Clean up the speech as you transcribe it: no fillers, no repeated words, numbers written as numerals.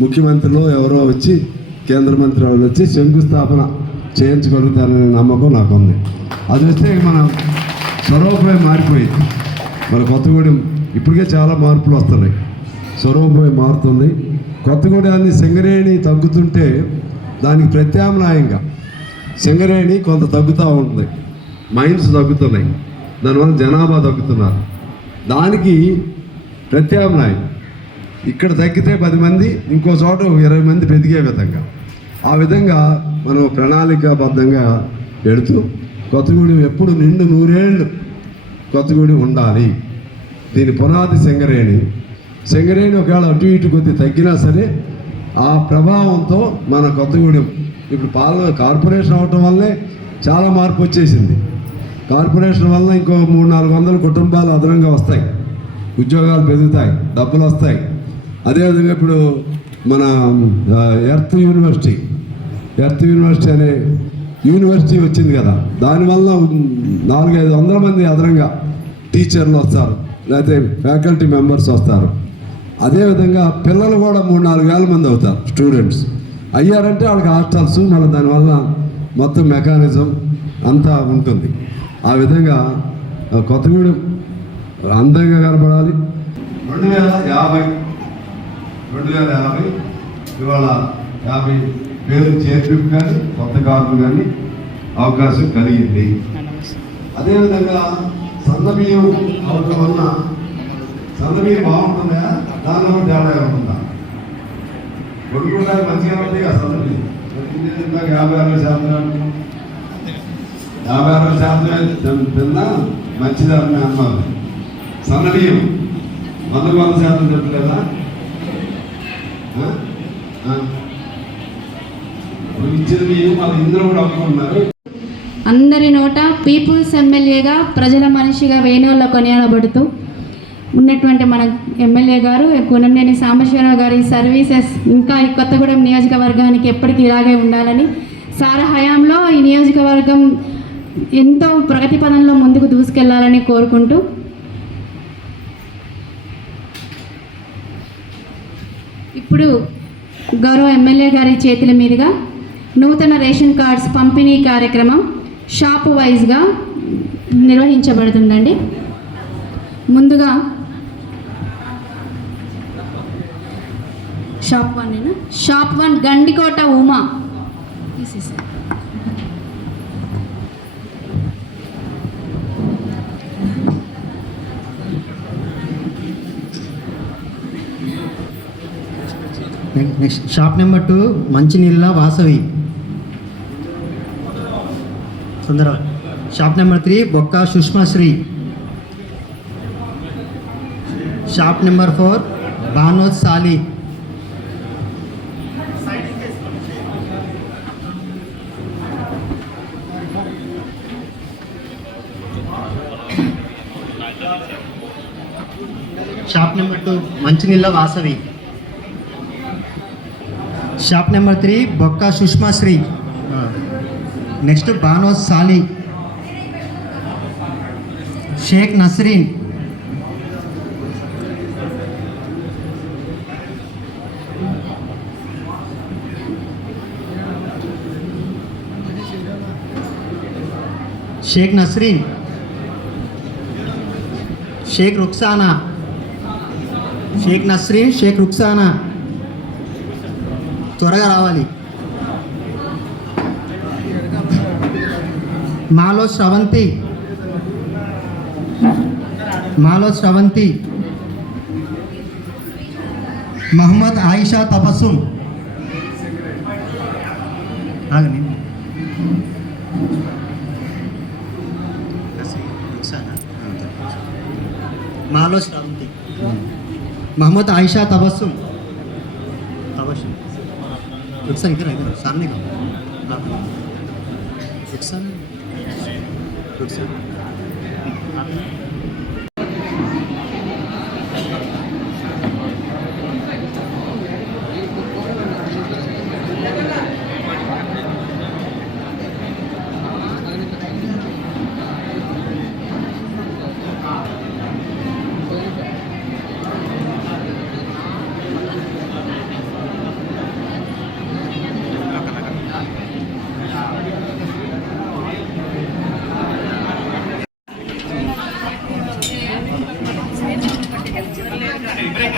ముఖ్యమంత్రిలో ఎవరో వచ్చి కేంద్ర మంత్రి వాళ్ళు వచ్చి శంకుస్థాపన చేయించగలుగుతారనే నమ్మకం నాకు ఉంది. అది వస్తే మన స్వరూపమే మారిపోయింది. మన కొత్తగూడెం ఇప్పటికే చాలా మార్పులు వస్తున్నాయి. స్వరూపమే మారుతుంది. కొత్తగూడెన్ని సింగరేణి తగ్గుతుంటే దానికి ప్రత్యామ్నాయంగా సింగరేణి కొంత తగ్గుతూ ఉంటుంది, మైన్స్ తగ్గుతున్నాయి, దానివల్ల జనాభా తగ్గుతున్నారు. దానికి ప్రత్యామ్నాయం ఇక్కడ తగ్గితే 10 మంది ఇంకో చోట 20 మంది పెరిగే విధంగా, ఆ విధంగా మనం ప్రణాళికాబద్ధంగా పెడుతూ కొత్తగూడెం ఎప్పుడు నిండు 100 ఏళ్ళు కొత్తగూడెం ఉండాలి. దీని పునాది సింగరేణి. సింగరేణి ఒకవేళ అటు ఇటు కొద్ది తగ్గినా సరే ఆ ప్రభావంతో మన కొత్తగూడెం ఇప్పుడు కార్పొరేషన్ అవటం వల్లే చాలా మార్పు వచ్చేసింది. కార్పొరేషన్ వల్ల ఇంకో 300-400 కుటుంబాలు అదనంగా వస్తాయి, ఉద్యోగాలు పెరుగుతాయి, డబ్బులు వస్తాయి. అదేవిధంగా ఇప్పుడు మన ఎర్త్ యూనివర్సిటీ అనే యూనివర్సిటీ వచ్చింది కదా, దానివల్ల 400-500 మంది అదనంగా టీచర్లు వస్తారు, లేకపోతే ఫ్యాకల్టీ మెంబర్స్ వస్తారు. అదేవిధంగా పిల్లలు కూడా 3-4 వేల మంది అవుతారు స్టూడెంట్స్ అయ్యారంటే వాళ్ళకి హాస్టల్స్, మళ్ళీ దానివల్ల మొత్తం మెకానిజం అంతా ఉంటుంది. ఆ విధంగా కొత్తగూడెం అందంగా కనపడాలి. 2050 ఇవాళ 50 పేరు చేర్పు కానీ కొత్త కార్లు కానీ అవకాశం కలిగింది. అదేవిధంగా సన్నబియ్యం అవటం వలన సన్నబియ్యం బాగుంటుందా, దానిలో తేడా ఉంటుందా? కొడుకుంటానికి మంచిగా ఉంటాయి కదా సన్నబియ్యం. 56% తిన్నా మంచిదని అన్నారు. సన్నబియ్యం 100% చెప్పలేదా? ఇచ్చిన బియ్యం వాళ్ళు ఇందులో కూడా అమ్ముకుంటున్నారు. అందరి నోట పీపుల్స్ ఎమ్మెల్యేగా, ప్రజల మనిషిగా వేణువుల్లో కొనియాడబడుతూ ఉన్నటువంటి మన ఎమ్మెల్యే గారు కూనంనేని సాంబశివరావు గారి సర్వీసెస్ ఇంకా ఈ కొత్తగూడెం నియోజకవర్గానికి ఎప్పటికీ ఇలాగే ఉండాలని, సార్ హయాంలో ఈ నియోజకవర్గం ఎంతో ప్రగతి పదంలో ముందుకు దూసుకెళ్లాలని కోరుకుంటూ ఇప్పుడు గౌరవ ఎమ్మెల్యే గారి చేతుల మీదుగా నూతన రేషన్ కార్డ్స్ పంపిణీ కార్యక్రమం షాప్ వైజ్గా నిర్వహించబడుతుందండి. ముందుగా shop 1 Gandikota Uma next shop number 2 మంచినీళ్ళ వాసవి సుందర. షాప్ నెంబర్ 3 బొక్క సుష్మాశ్రీ. షాప్ నెంబర్ 4 బానోజ్ సాలి. షాప్ నెంబర్ 2 మంచినీళ్ళ వాసవి. షాప్ నెంబర్ 3 బొక్క సుష్మాశ్రీ. నెక్స్ట్ బానోజ్ సాలి. షేక్ నస్రీన్. షేక్ నస్రీన్. షేక్ రుక్సానా. షేక్ నస్రీన్, షేక్ రుక్సానా త్వరగా రావాలి. మాలో శ్రవంతి. మహమ్మద్ ఆయిషా తబస్సుమ్. మాలో శ్రవంతి, మహమ్మద్ ఆయిషా तबस्सुम. रुखसान इधर इधर सामने का रुखसान బ్రేక్